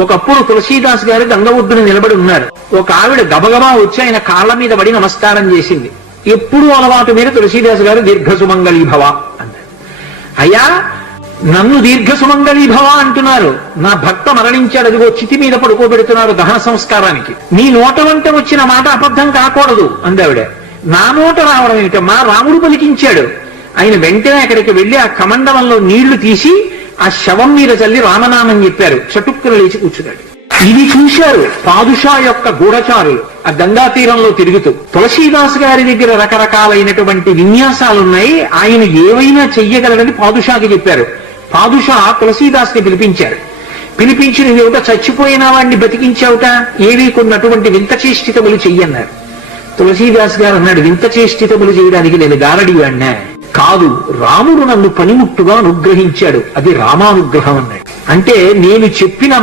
ఒకప్పుడు తులసీదాస్ గారు గంగ ఒడ్డున నిలబడి ఉన్నారు. ఒక ఆవిడ గబగబా వచ్చి ఆయన కాళ్ళ మీద పడి నమస్కారం చేసింది. ఎప్పుడు అలవాటు మీద తులసీదాస్ గారు దీర్ఘ సుమంగళీ భవ అన్నారు. అయ్యా, నన్ను దీర్ఘ సుమంగళీ భవ అంటున్నారు, నా భర్త మరణించాడు, అదిగో చితి మీద పడుకోబెడుతున్నారు దహన సంస్కారానికి, నీ నోట వంట వచ్చిన మాట అబద్ధం కాకూడదు అందావిడ. నా నోట రావడం ఏమిటమ్మా, రాముడు పలికించాడు. ఆయన వెంటనే అక్కడికి వెళ్లి ఆ కమండలంలో నీళ్లు తీసి ఆ శవం మీద చల్లి రామనామం చెప్పారు. చటుక్కున లేచి కూర్చున్నాడు. ఇది చూశారు పాదుషా యొక్క గూఢచారులు ఆ గంగా తీరంలో తిరుగుతూ. తులసీదాస్ గారి దగ్గర రకరకాలైనటువంటి విన్యాసాలున్నాయి, ఆయన ఏవైనా చెయ్యగలడని పాదుషాకి చెప్పారు. పాదుషా తులసీదాస్ ని పిలిపించారు. పిలిపించి నువ్వేమిట చచ్చిపోయిన వాడిని బతికించావుట, ఏవి కొన్నటువంటి వింత చేష్టితములు చెయ్యన్నారు. తులసీదాస్ గారు అన్నాడు, వింత చేష్టితములు చేయడానికి నేను గారడి వాడినా కాదు, రాముడు నన్ను పనిముట్టుగా అనుగ్రహించాడు, అది రామానుగ్రహం అన్నాడు. అంటే నేను చెప్పిన